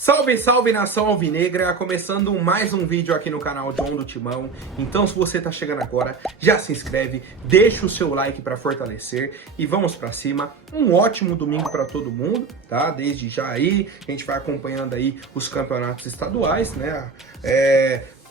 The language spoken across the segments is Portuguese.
Salve, salve nação alvinegra, começando mais um vídeo aqui no canal John do Timão. Então se você tá chegando agora, já se inscreve, deixa o seu like para fortalecer e vamos para cima. Um ótimo domingo para todo mundo, tá? Desde já aí, a gente vai acompanhando aí os campeonatos estaduais, né?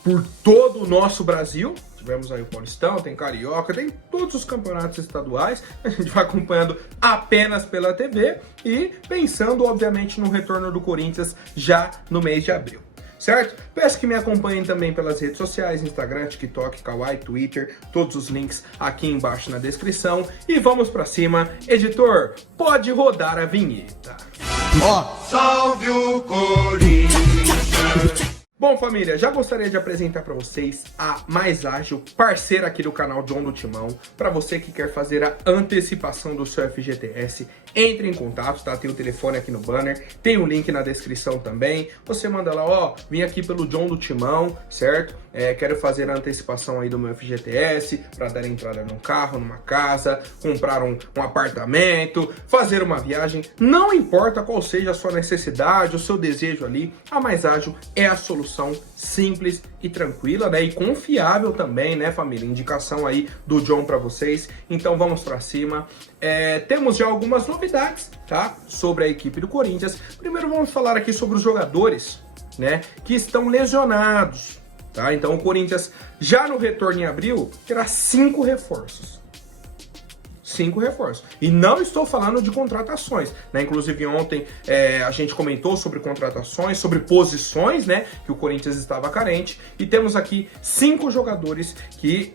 Por todo o nosso Brasil. Tivemos aí o Paulistão, tem Carioca, tem todos os campeonatos estaduais. A gente vai acompanhando apenas pela TV e pensando, obviamente, no retorno do Corinthians já no mês de abril. Certo? Peço que me acompanhem também pelas redes sociais, Instagram, TikTok, Kawaii, Twitter, todos os links aqui embaixo na descrição. E vamos pra cima. Editor, pode rodar a vinheta. Salve o Corinthians! Bom, família, já gostaria de apresentar para vocês a Mais Ágil, parceira aqui do canal John do Timão. Para você que quer fazer a antecipação do seu FGTS, entre em contato, tá? Tem o telefone aqui no banner, tem o link na descrição também. Você manda lá, ó, vim aqui pelo John do Timão, certo? Quero fazer a antecipação aí do meu FGTS para dar entrada num carro, numa casa, comprar um apartamento, fazer uma viagem. Não importa qual seja a sua necessidade, o seu desejo ali, a Mais Ágil é a solução simples e tranquila, né? E confiável também, né, família? Indicação aí do John para vocês. Então vamos para cima. Temos já algumas novidades, tá? Sobre a equipe do Corinthians. Primeiro vamos falar aqui sobre os jogadores, né? Que estão lesionados. Tá? Então o Corinthians, já no retorno em abril, terá 5 reforços. 5 reforços. E não estou falando de contratações, né? Inclusive ontem a gente comentou sobre contratações, sobre posições, né? Que o Corinthians estava carente. E temos aqui 5 jogadores que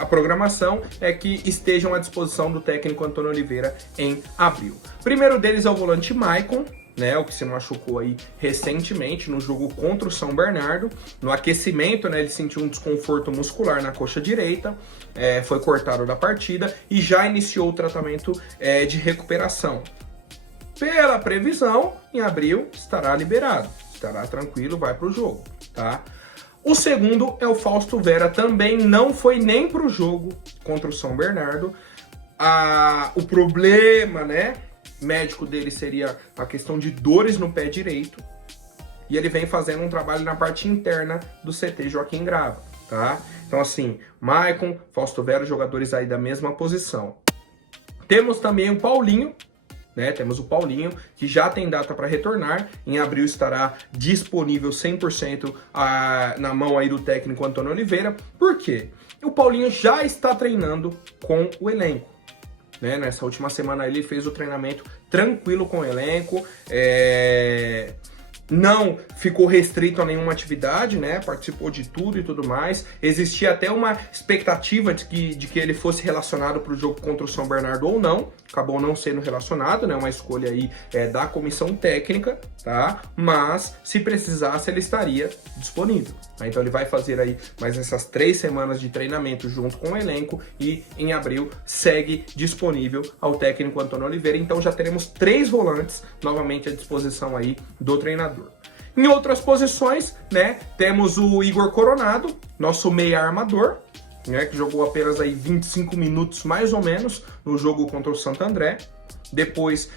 a programação é que estejam à disposição do técnico Antônio Oliveira em abril. Primeiro deles é o volante Maicon, né, o que se machucou aí recentemente no jogo contra o São Bernardo. No aquecimento, né, ele sentiu um desconforto muscular na coxa direita, foi cortado da partida e já iniciou o tratamento de recuperação. Pela previsão, em abril estará liberado, estará tranquilo, vai para o jogo, tá? O segundo é o Fausto Vera, também não foi nem para o jogo contra o São Bernardo. O problema, né, médico dele seria a questão de dores no pé direito, e ele vem fazendo um trabalho na parte interna do CT Joaquim Grava, tá? Então assim, Maicon, Fausto Vera, jogadores aí da mesma posição. Temos também o Paulinho, né? Temos o Paulinho, que já tem data para retornar, em abril estará disponível 100% na mão aí do técnico Antônio Oliveira. Por quê? O Paulinho já está treinando com o elenco. Né? Nessa última semana ele fez o treinamento tranquilo com o elenco, não ficou restrito a nenhuma atividade, né? Participou de tudo e tudo mais. Existia até uma expectativa de que ele fosse relacionado para o jogo contra o São Bernardo ou não. Acabou não sendo relacionado, né? Uma escolha aí da comissão técnica, tá? Mas se precisasse ele estaria disponível. Tá? Então ele vai fazer aí mais essas 3 semanas de treinamento junto com o elenco e em abril segue disponível ao técnico Antônio Oliveira. Então já teremos 3 volantes novamente à disposição aí do treinador. Em outras posições, né, temos o Igor Coronado, nosso meia armador, né, que jogou apenas aí 25 minutos mais ou menos no jogo contra o Santo André. Depois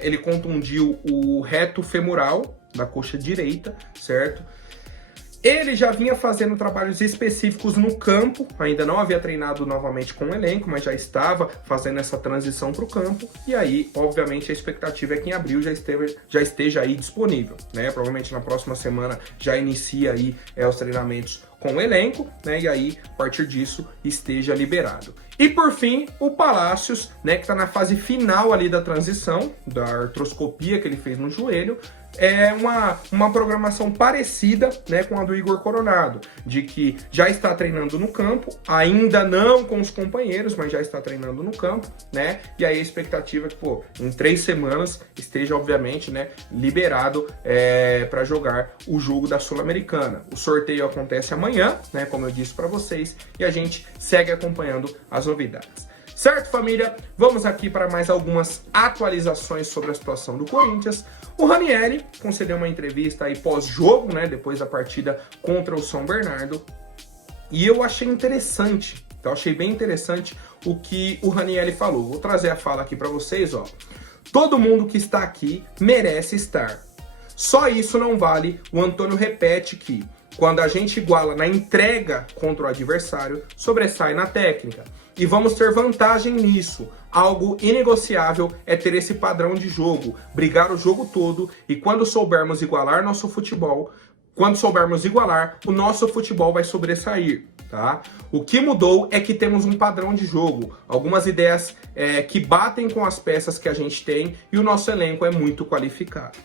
ele contundiu o reto femoral da coxa direita, certo? Ele já vinha fazendo trabalhos específicos no campo, ainda não havia treinado novamente com o elenco, mas já estava fazendo essa transição para o campo. E aí, obviamente, a expectativa é que em abril já esteja aí disponível, né? Provavelmente na próxima semana já inicia aí os treinamentos com o elenco, né? E aí, a partir disso, esteja liberado. E por fim, o Palácios, né? Que está na fase final ali da transição, da artroscopia que ele fez no joelho. É uma programação parecida, né, com a do Igor Coronado, de que já está treinando no campo, ainda não com os companheiros, mas já está treinando no campo, né? E aí a expectativa é que, pô, em 3 semanas esteja, obviamente, né, liberado para jogar o jogo da Sul-Americana. O sorteio acontece amanhã, né, como eu disse para vocês, e a gente segue acompanhando as novidades. Certo, família? Vamos aqui para mais algumas atualizações sobre a situação do Corinthians. O Ranieri concedeu uma entrevista aí pós-jogo, né, depois da partida contra o São Bernardo. E eu achei interessante, então achei bem interessante o que o Ranieri falou. Vou trazer a fala aqui para vocês, ó. Todo mundo que está aqui merece estar. Só isso não vale. O Antônio repete que quando a gente iguala na entrega contra o adversário, sobressai na técnica. E vamos ter vantagem nisso. Algo inegociável é ter esse padrão de jogo, brigar o jogo todo, e quando soubermos igualar nosso futebol, o nosso futebol vai sobressair, tá? O que mudou é que temos um padrão de jogo, algumas ideias que batem com as peças que a gente tem, e o nosso elenco é muito qualificado.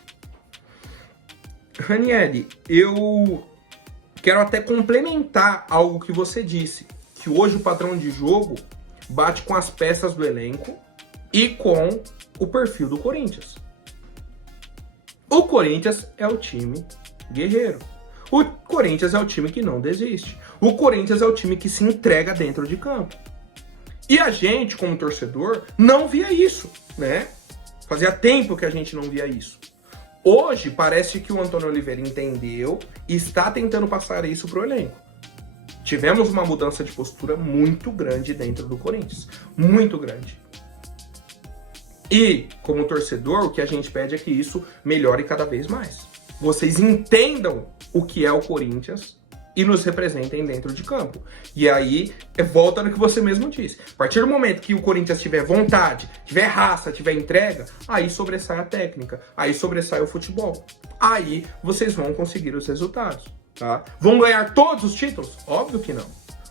Ranieri, eu quero até complementar algo que você disse, que hoje o padrão de jogo bate com as peças do elenco e com o perfil do Corinthians. O Corinthians é o time guerreiro. O Corinthians é o time que não desiste. O Corinthians é o time que se entrega dentro de campo. E a gente, como torcedor, não via isso, né? Fazia tempo que a gente não via isso. Hoje, parece que o Antônio Oliveira entendeu e está tentando passar isso para o elenco. Tivemos uma mudança de postura muito grande dentro do Corinthians. Muito grande. E, como torcedor, o que a gente pede é que isso melhore cada vez mais. Vocês entendam o que é o Corinthians e nos representem dentro de campo. E aí, volta no que você mesmo disse. A partir do momento que o Corinthians tiver vontade, tiver raça, tiver entrega, aí sobressai a técnica, aí sobressai o futebol. Aí vocês vão conseguir os resultados. Tá? Vão ganhar todos os títulos? Óbvio que não.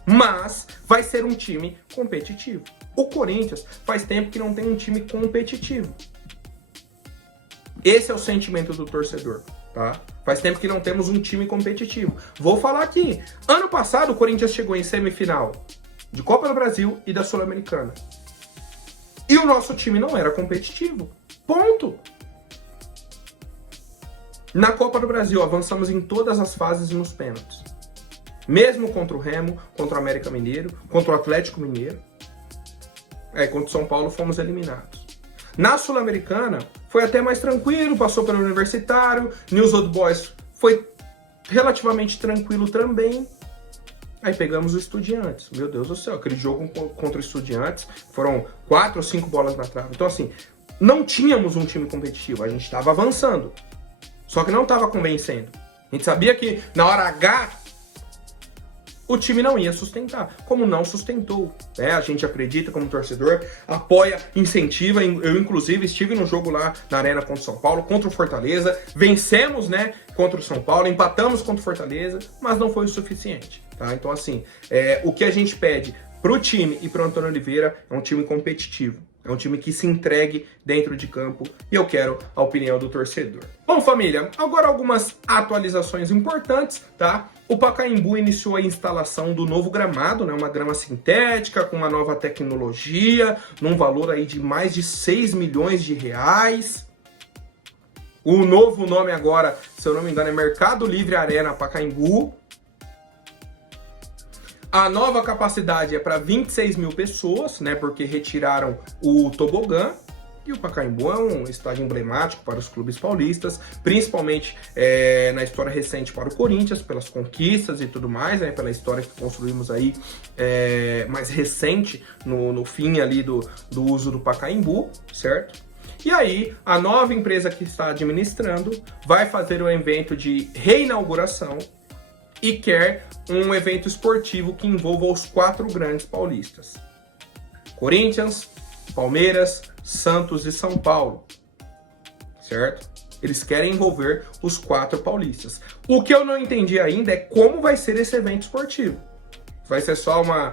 Mas vai ser um time competitivo. O Corinthians faz tempo que não tem um time competitivo. Esse é o sentimento do torcedor, tá? Faz tempo que não temos um time competitivo. Vou falar aqui. Ano passado o Corinthians chegou em semifinal de Copa do Brasil e da Sul-Americana. E o nosso time não era competitivo. Ponto. Na Copa do Brasil, avançamos em todas as fases e nos pênaltis. Mesmo contra o Remo, contra o América Mineiro, contra o Atlético Mineiro. Contra o São Paulo fomos eliminados. Na Sul-Americana, foi até mais tranquilo, passou pelo Universitário, News Old Boys foi relativamente tranquilo também. Aí pegamos o Estudiantes. Meu Deus do céu, aquele jogo contra o Estudiantes foram 4 ou 5 bolas na trave. Então assim, não tínhamos um time competitivo, a gente estava avançando. Só que não estava convencendo. A gente sabia que na hora H o time não ia sustentar, como não sustentou. A gente acredita como torcedor, apoia, incentiva. Eu, inclusive, estive no jogo lá na Arena contra o São Paulo, contra o Fortaleza. Vencemos, né, contra o São Paulo, empatamos contra o Fortaleza, mas não foi o suficiente. Tá? Então, assim, o que a gente pede pro time e pro Antônio Oliveira é um time competitivo. É um time que se entregue dentro de campo e eu quero a opinião do torcedor. Bom, família, agora algumas atualizações importantes, tá? O Pacaembu iniciou a instalação do novo gramado, né? Uma grama sintética com uma nova tecnologia, num valor aí de mais de 6 milhões de reais. O novo nome agora, se eu não me engano, é Mercado Livre Arena Pacaembu. A nova capacidade é para 26 mil pessoas, né? Porque retiraram o tobogã. E o Pacaembu é um estádio emblemático para os clubes paulistas, principalmente na história recente para o Corinthians, pelas conquistas e tudo mais, né? Pela história que construímos aí mais recente, no fim ali do uso do Pacaembu, certo? E aí, a nova empresa que está administrando vai fazer um evento de reinauguração e quer um evento esportivo que envolva os 4 grandes paulistas: Corinthians, Palmeiras, Santos e São Paulo, certo? Eles querem envolver os 4 paulistas. O que eu não entendi ainda é como vai ser esse evento esportivo. Vai ser só uma...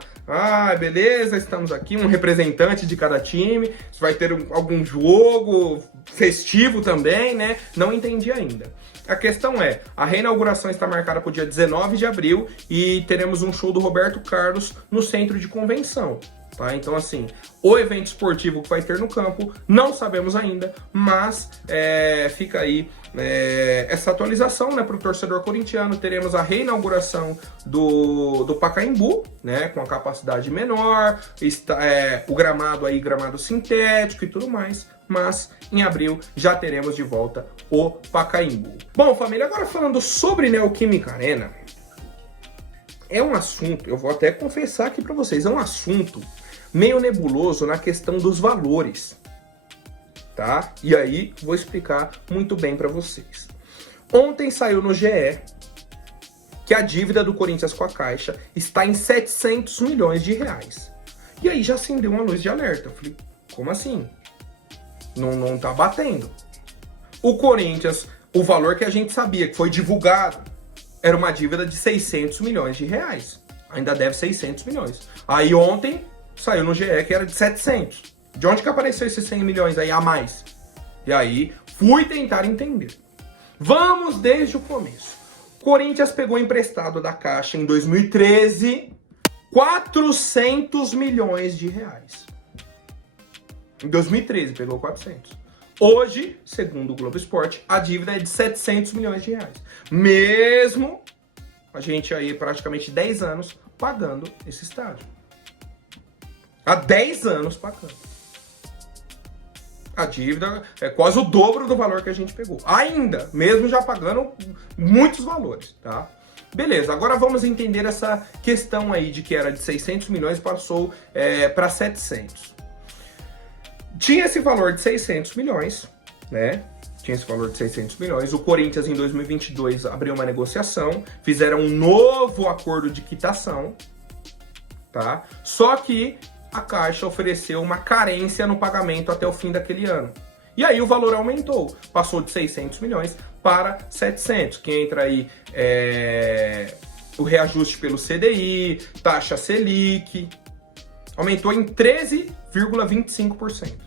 beleza, estamos aqui, um representante de cada time. Vai ter algum jogo festivo também, né? Não entendi ainda. A questão é, a reinauguração está marcada para o dia 19 de abril e teremos um show do Roberto Carlos no centro de convenção. Tá? Então, assim, o evento esportivo que vai ter no campo, não sabemos ainda, mas fica aí essa atualização, né, para o torcedor corintiano. Teremos a reinauguração do Pacaembu, né, com a capacidade menor, o gramado aí, gramado sintético e tudo mais, mas em abril já teremos de volta o Pacaembu. Bom, família, agora falando sobre Neoquímica Arena, é um assunto, eu vou até confessar aqui para vocês, é um assunto meio nebuloso na questão dos valores, tá? E aí vou explicar muito bem para vocês. Ontem saiu no GE que a dívida do Corinthians com a Caixa está em 700 milhões de reais. E aí já acendeu uma luz de alerta. Eu falei, como assim? Não tá batendo. O Corinthians, o valor que a gente sabia, que foi divulgado, era uma dívida de 600 milhões de reais. Ainda deve 600 milhões. Aí ontem saiu no GE que era de 700. De onde que apareceu esses 100 milhões aí a mais? E aí fui tentar entender. Vamos desde o começo. Corinthians pegou emprestado da Caixa em 2013 400 milhões de reais. Em 2013 pegou 400. Hoje, segundo o Globo Esporte, a dívida é de 700 milhões de reais. Mesmo a gente aí praticamente 10 anos pagando esse estádio. Há 10 anos pagando. A dívida é quase o dobro do valor que a gente pegou. Ainda, mesmo já pagando muitos valores, tá? Beleza, agora vamos entender essa questão aí de que era de 600 milhões e passou para 700. Tinha esse valor de 600 milhões, né? Tinha esse valor de 600 milhões. O Corinthians, em 2022, abriu uma negociação, fizeram um novo acordo de quitação, tá? Só que a Caixa ofereceu uma carência no pagamento até o fim daquele ano. E aí o valor aumentou, passou de 600 milhões para 700, que entra aí o reajuste pelo CDI, taxa Selic, aumentou em 13,25%.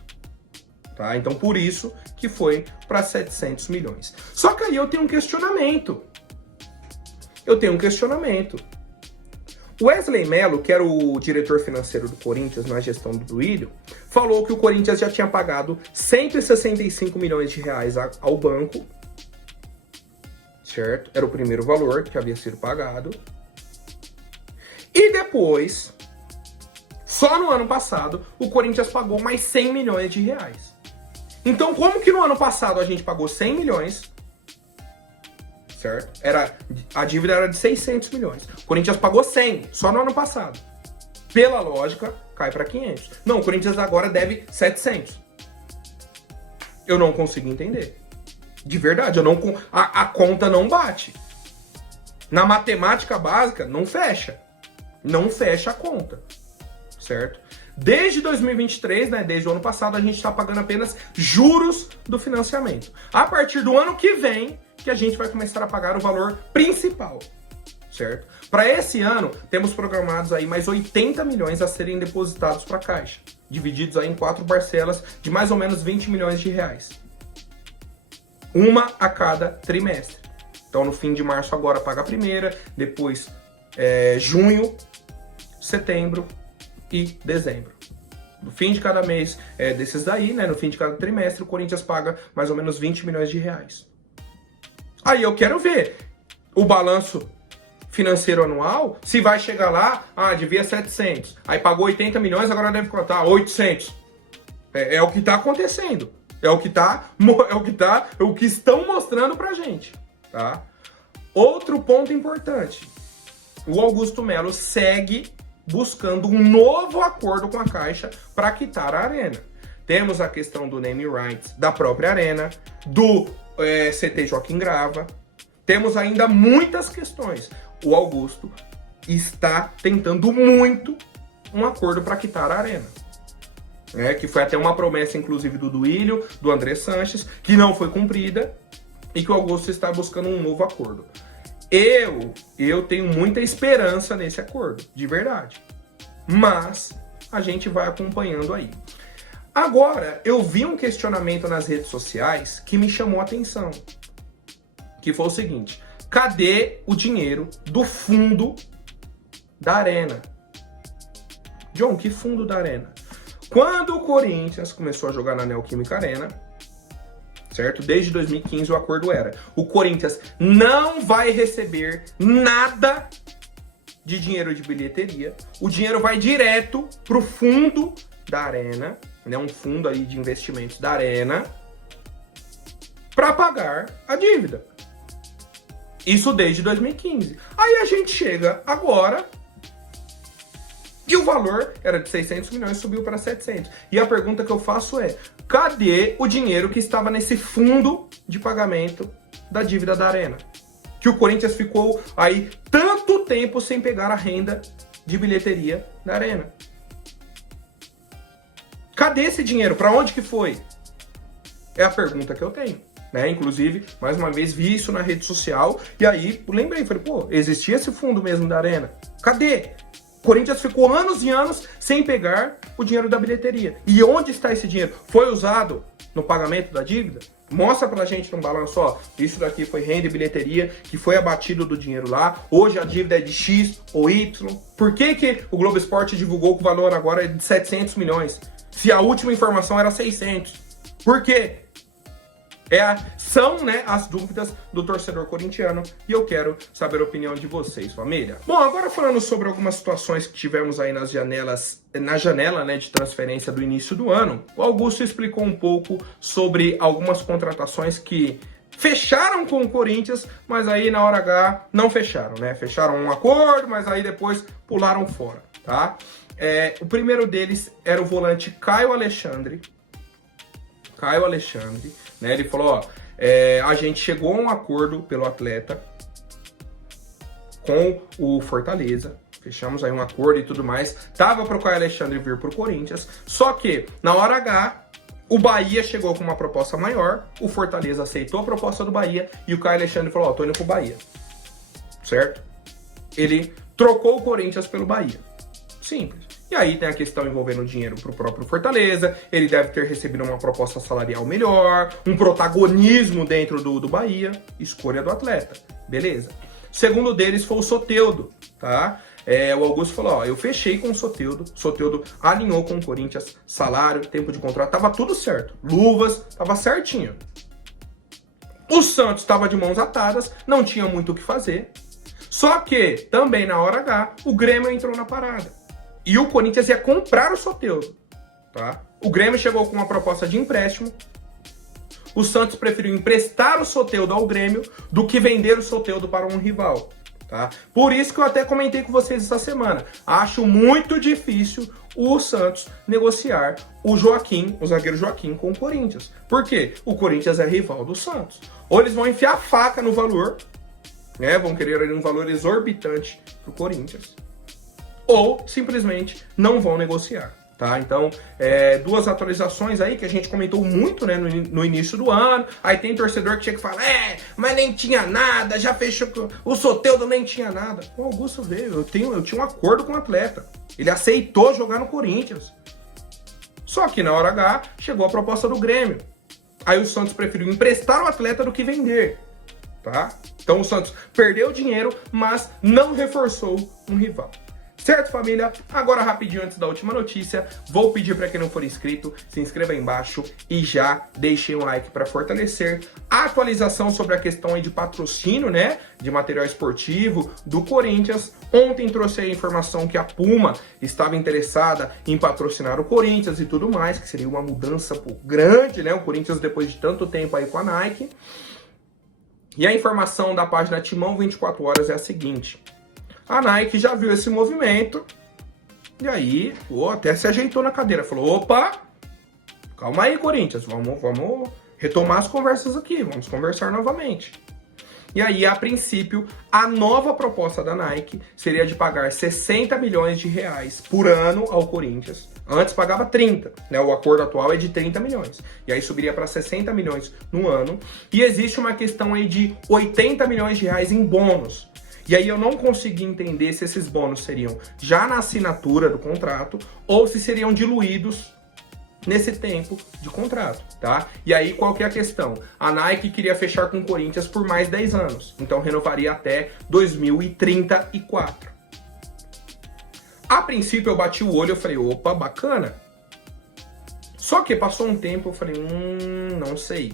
Tá? Então por isso que foi para 700 milhões. Só que aí eu tenho um questionamento. O Wesley Mello, que era o diretor financeiro do Corinthians na gestão do Duílio, falou que o Corinthians já tinha pagado 165 milhões de reais ao banco, certo? Era o primeiro valor que havia sido pagado. E depois, só no ano passado, o Corinthians pagou mais 100 milhões de reais. Então, como que no ano passado a gente pagou 100 milhões... certo? A dívida era de 600 milhões. O Corinthians pagou 100 só no ano passado. Pela lógica, cai para 500. Não, o Corinthians agora deve 700. Eu não consigo entender. De verdade, a conta não bate. Na matemática básica, não fecha. Não fecha a conta. Certo? Desde 2023, né, desde o ano passado, a gente está pagando apenas juros do financiamento. A partir do ano que vem, que a gente vai começar a pagar o valor principal, certo? Para esse ano, temos programados aí mais 80 milhões a serem depositados para a Caixa, divididos aí em 4 parcelas de mais ou menos 20 milhões de reais. Uma a cada trimestre. Então, no fim de março agora paga a primeira, depois junho, setembro e dezembro. No fim de cada mês desses daí, né, no fim de cada trimestre, o Corinthians paga mais ou menos 20 milhões de reais. Aí eu quero ver o balanço financeiro anual, se vai chegar lá, devia 700, aí pagou 80 milhões, agora deve contar 800. É o que está acontecendo, é o que estão mostrando pra gente, tá? Outro ponto importante, o Augusto Mello segue buscando um novo acordo com a Caixa para quitar a Arena. Temos a questão do name rights da própria Arena, do CT Joaquim Grava. Temos ainda muitas questões. O Augusto está tentando muito um acordo para quitar a Arena. Que foi até uma promessa, inclusive, do Duílio, do André Sanches, que não foi cumprida e que o Augusto está buscando um novo acordo. Eu tenho muita esperança nesse acordo, de verdade. Mas a gente vai acompanhando aí. Agora, eu vi um questionamento nas redes sociais que me chamou a atenção. Que foi o seguinte: cadê o dinheiro do fundo da Arena? John, que fundo da Arena? Quando o Corinthians começou a jogar na Neoquímica Arena, certo? Desde 2015 o acordo era: o Corinthians não vai receber nada de dinheiro de bilheteria. O dinheiro vai direto pro fundo da Arena, né? Um fundo aí de investimentos da Arena, para pagar a dívida. Isso desde 2015. Aí a gente chega agora e o valor era de 600 milhões, subiu para 700. E a pergunta que eu faço é: cadê o dinheiro que estava nesse fundo de pagamento da dívida da Arena. Que o Corinthians ficou aí tanto tempo sem pegar a renda de bilheteria da Arena. Cadê esse dinheiro? Para onde que foi? É a pergunta que eu tenho, né? Inclusive, mais uma vez, vi isso na rede social e aí lembrei, falei, pô, existia esse fundo mesmo da Arena. Cadê? O Corinthians ficou anos e anos sem pegar o dinheiro da bilheteria. E onde está esse dinheiro? Foi usado no pagamento da dívida? Mostra pra gente no balanço, ó, isso daqui foi renda e bilheteria, que foi abatido do dinheiro lá, hoje a dívida é de X ou Y. Por que o Globo Esporte divulgou que o valor agora é de 700 milhões, se a última informação era 600? Por quê? São, né, as dúvidas do torcedor corintiano e eu quero saber a opinião de vocês, família. Bom, agora falando sobre algumas situações que tivemos aí na janela, né, de transferência do início do ano, o Augusto explicou um pouco sobre algumas contratações que fecharam com o Corinthians, mas aí na hora H não fecharam, né? Fecharam um acordo, mas aí depois pularam fora, tá? O primeiro deles era o volante Caio Alexandre, né? Ele falou, ó, a gente chegou a um acordo pelo atleta com o Fortaleza, fechamos aí um acordo e tudo mais, tava pro Caio Alexandre vir pro Corinthians, só que na hora H, o Bahia chegou com uma proposta maior, o Fortaleza aceitou a proposta do Bahia e o Caio Alexandre falou, ó, tô indo pro Bahia, certo? Ele trocou o Corinthians pelo Bahia, simples. E aí tem a questão envolvendo dinheiro pro próprio Fortaleza, ele deve ter recebido uma proposta salarial melhor, um protagonismo dentro do Bahia, escolha do atleta, beleza. O segundo deles foi o Soteldo, tá? O Augusto falou, ó, eu fechei com o Soteldo alinhou com o Corinthians, salário, tempo de contrato, tava tudo certo, luvas, tava certinho. O Santos estava de mãos atadas, não tinha muito o que fazer, só que também na hora H, o Grêmio entrou na parada. E o Corinthians ia comprar o Soteldo, tá? O Grêmio chegou com uma proposta de empréstimo. O Santos preferiu emprestar o Soteldo ao Grêmio do que vender o Soteldo para um rival, tá? Por isso que eu até comentei com vocês essa semana. Acho muito difícil o Santos negociar o zagueiro Joaquim com o Corinthians. Por quê? O Corinthians é rival do Santos. Ou eles vão enfiar a faca no valor, né? Vão querer um valor exorbitante pro Corinthians. Ou simplesmente não vão negociar, tá? Então, duas atualizações aí que a gente comentou muito, né, no início do ano. Aí tem torcedor que chega e fala, mas nem tinha nada, já fechou, o Soteldo nem tinha nada. O Augusto veio, eu tinha um acordo com o atleta, ele aceitou jogar no Corinthians. Só que na hora H, chegou a proposta do Grêmio. Aí o Santos preferiu emprestar o atleta do que vender, tá? Então o Santos perdeu dinheiro, mas não reforçou um rival. Certo, família? Agora, rapidinho, antes da última notícia, vou pedir para quem não for inscrito, se inscreva aí embaixo e já deixem um like para fortalecer a atualização sobre a questão aí de patrocínio, né, de material esportivo do Corinthians. Ontem trouxe a informação que a Puma estava interessada em patrocinar o Corinthians e tudo mais, que seria uma mudança grande, né, o Corinthians depois de tanto tempo aí com a Nike. E a informação da página Timão 24 Horas é a seguinte: a Nike já viu esse movimento e aí até se ajeitou na cadeira. Falou, opa, calma aí, Corinthians, vamos retomar as conversas aqui, vamos conversar novamente. E aí, a princípio, a nova proposta da Nike seria de pagar 60 milhões de reais por ano ao Corinthians. Antes pagava 30, né? O acordo atual é de 30 milhões. E aí subiria para 60 milhões no ano. E existe uma questão aí de 80 milhões de reais em bônus. E aí eu não consegui entender se esses bônus seriam já na assinatura do contrato ou se seriam diluídos nesse tempo de contrato, tá? E aí qual que é a questão? A Nike queria fechar com o Corinthians por mais 10 anos, então renovaria até 2034. A princípio eu bati o olho, eu falei, opa, bacana. Só que passou um tempo, eu falei, não sei.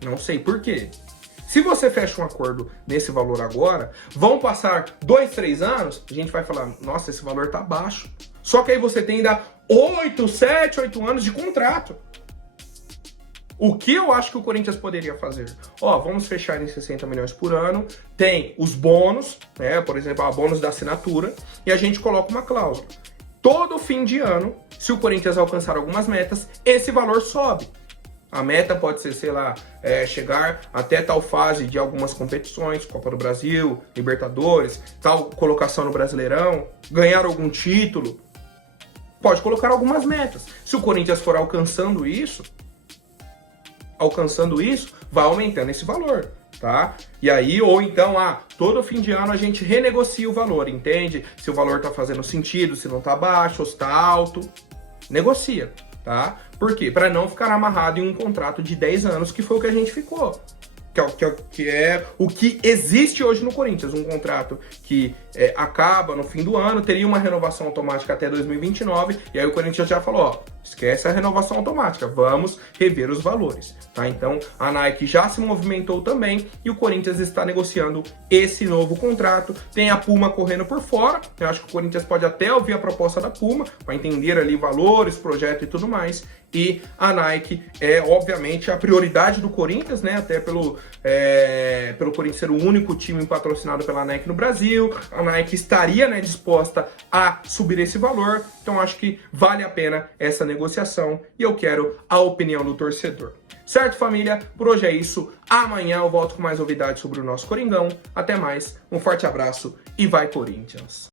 Não sei por quê. Se você fecha um acordo nesse valor agora, vão passar 2, 3 anos, a gente vai falar, nossa, esse valor tá baixo. Só que aí você tem ainda 7, 8 anos de contrato. O que eu acho que o Corinthians poderia fazer? Vamos fechar em 60 milhões por ano, tem os bônus, né? Por exemplo, o bônus da assinatura, e a gente coloca uma cláusula. Todo fim de ano, se o Corinthians alcançar algumas metas, esse valor sobe. A meta pode ser, sei lá, chegar até tal fase de algumas competições, Copa do Brasil, Libertadores, tal colocação no Brasileirão, ganhar algum título. Pode colocar algumas metas. Se o Corinthians for alcançando isso, vai aumentando esse valor, tá? E aí, ou então, todo fim de ano a gente renegocia o valor, entende? Se o valor tá fazendo sentido, se não tá baixo, ou se tá alto, negocia, tá? Por quê? Para não ficar amarrado em um contrato de 10 anos, que foi o que a gente ficou. Que é o que existe hoje no Corinthians, um contrato que acaba no fim do ano, teria uma renovação automática até 2029, e aí o Corinthians já falou, esquece a renovação automática, vamos rever os valores, tá? Então a Nike já se movimentou também e o Corinthians está negociando esse novo contrato. Tem a Puma correndo por fora, eu acho que o Corinthians pode até ouvir a proposta da Puma, para entender ali valores, projeto e tudo mais, e a Nike é obviamente a prioridade do Corinthians, né? Até pelo Corinthians ser o único time patrocinado pela Nike no Brasil, a Nike estaria, né, disposta a subir esse valor, então acho que vale a pena essa negociação e eu quero a opinião do torcedor. Certo, família? Por hoje é isso. Amanhã eu volto com mais novidades sobre o nosso Coringão. Até mais, um forte abraço e vai Corinthians!